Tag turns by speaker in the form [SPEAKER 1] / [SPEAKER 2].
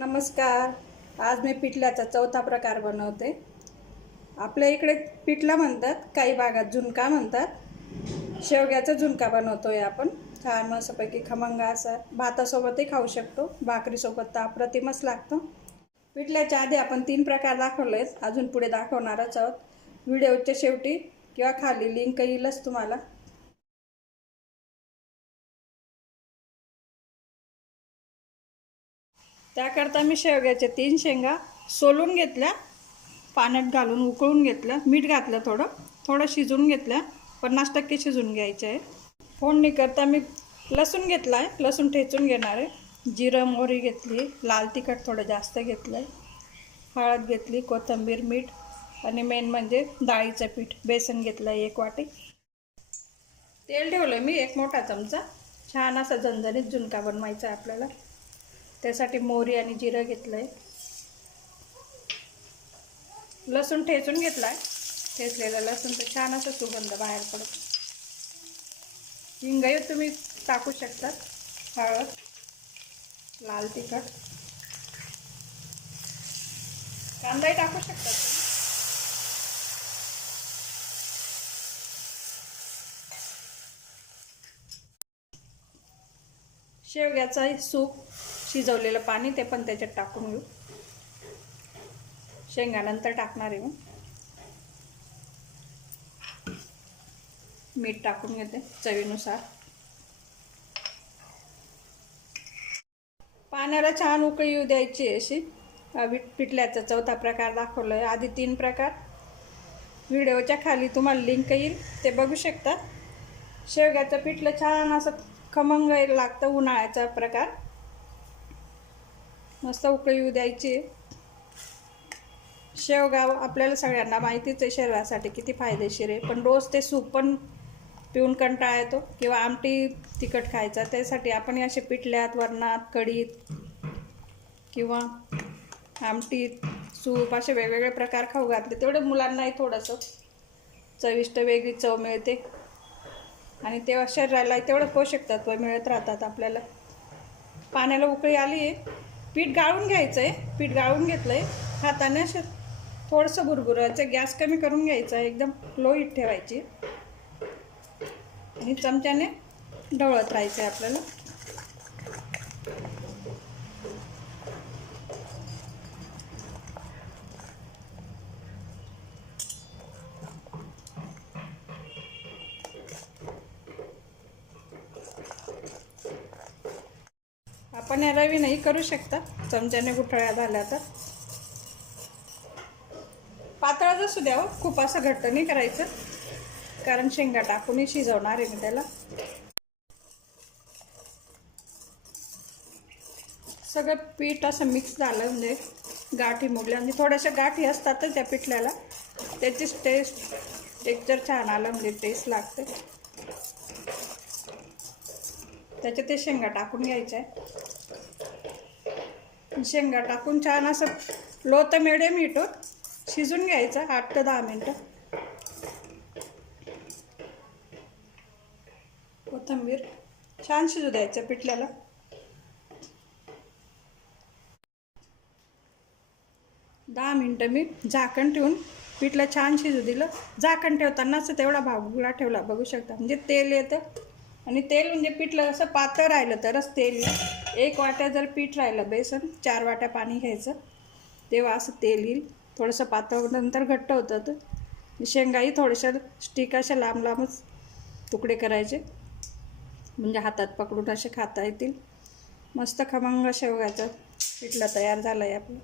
[SPEAKER 1] नमस्कार. आज मी पिठल्याचा चौथा प्रकार बनवते. आपल्या इकडे पिठला म्हणतात काही भागात झुणका म्हणतात. शेवग्याचा झुणका बनवतोय आपण. छान मस्तपैकी खमंग असा भातासोबतही खाऊ शकतो. भाकरीसोबत तर अप्रतिमच लागतो. पिठल्याच्या आधी आपण तीन प्रकार दाखवले आहेत अजून पुढे दाखवणारच आहोत. व्हिडिओच्या शेवटी किंवा खाली लिंक येईलच तुम्हाला. त्याकरता मी शेवग्याच्या तीन शेंगा सोलून घेतल्या. पाण्यात घालून उकळून घेतल्या मीठ घातलं थोडं. थोडं शिजून घेतल्या पन्नास टक्के शिजवून घ्यायचे आहे. फोडणी करता मी लसूण घेतला आहे लसूण ठेचून घेणार आहे. जिरं मोहरी घेतली. लाल तिखट थोडं जास्त घेतलं आहे हळद घेतली. कोथिंबीर मीठ आणि मेन म्हणजे डाळीचं पीठ. बेसन घेतलं आहे एक वाटी. तेल ठेवलं मी. एक मोठा चमचा. छान असा झणझणीत झुणका बनवायचा आहे आपल्याला. त्यासाठी मोहरी आणि जिरं घेतलं आहे लसूण ठेचून घेतला आहे ठेचलेलं लसूण तर छान असं सुगंध बाहेर पडतो. हिंगही तुम्ही टाकू शकतात. हळद लाल तिखट. कांदाही टाकू शकतात शेवग्याचा सूप. शिजवलेलं पाणी ते पण त्याच्यात टाकून घेऊ. शेंगानंतर टाकणार आहे मीठ टाकून घेते चवीनुसार. पाण्याला छान उकळी येऊ द्यायची अशी. पिठल्याचा चौथा प्रकार दाखवला आहे आधी तीन प्रकार. व्हिडिओच्या खाली तुम्हाला लिंक येईल. ते बघू शकता. शेवग्याचं पिठलं छान असं खमंग लागतं उन्हाळ्याचा प्रकार. मस्त उकळी येऊ द्यायची. शेवगाव शेवगा आपल्याला सगळ्यांना माहितीच आहे शरीरासाठी किती फायदेशीर आहे. पण रोज ते सूप पण पिऊन कंटाळा येतो किंवा आमटी तिखट खायचा त्यासाठी आपण असे पिठल्यात वरणात कढीत किंवा आमटीत सूप असे वेगवेगळे प्रकार खाऊ घातले तेवढे मुलांनाही थोडंसं चविष्ट वेगळी चव मिळते. आणि तेव्हा शरीराला तेवढं पोषक तत्व मिळत राहतात आपल्याला. पाण्याला उकळी आली आहे पीठ गाळून घ्यायचं आहे पीठ गाळून घेतलं आहे हाताने असं थोडंसं भुरभुरायचं गॅस कमी करून घ्यायचा आहे एकदम लो हीट ठेवायची. आणि चमच्याने ढवळत राहायचं आहे आपल्याला. आपण या रवी नाही करू शकता. चमच्याने गुठळ्या झाल्या तर. पातळच असू द्या हो. खूप असं घट्ट नाही करायचं. कारण शेंगा टाकूनही शिजवणार आहे मी त्याला. सगळं पीठ असं मिक्स झालं म्हणजे गाठी मुडल्या म्हणजे थोड्याशा गाठी असतातच त्या पिठल्याला. त्याचीच टेस्ट टेक्चर छान आलं म्हणजे टेस्ट लागते. त्याच्यात ते शेंगा टाकून घ्यायच्या आहे. शेंगा टाकून छान असं लो तर मिडियम शिजून घ्यायचं आठ ते दहा मिनटं. कोथिंबीर छान शिजू द्यायचं पिठल्याला. दहा मिनटं मी झाकण ठेवून पिठलं छान शिजू दिलं. झाकण ठेवतानाच तेवढा भागुला ठेवला बघू शकता. म्हणजे तेल येतं आणि तेल म्हणजे पिठलं असं पातळ राहिलं तरच तेल येतं. एक वाट्या जर पीठ राहिलं बेसन चार वाट्या पाणी घ्यायचं. तेव्हा असं तेल येईल. थोडंसं पातळ नंतर घट्ट होतं तर शेंगाही थोड्याशा स्टिक अशा लांब लांबच तुकडे करायचे. म्हणजे हातात पकडून असे खाता येतील. मस्त खमंग शेवगाचं पिठलं तयार झालं आहे आपलं.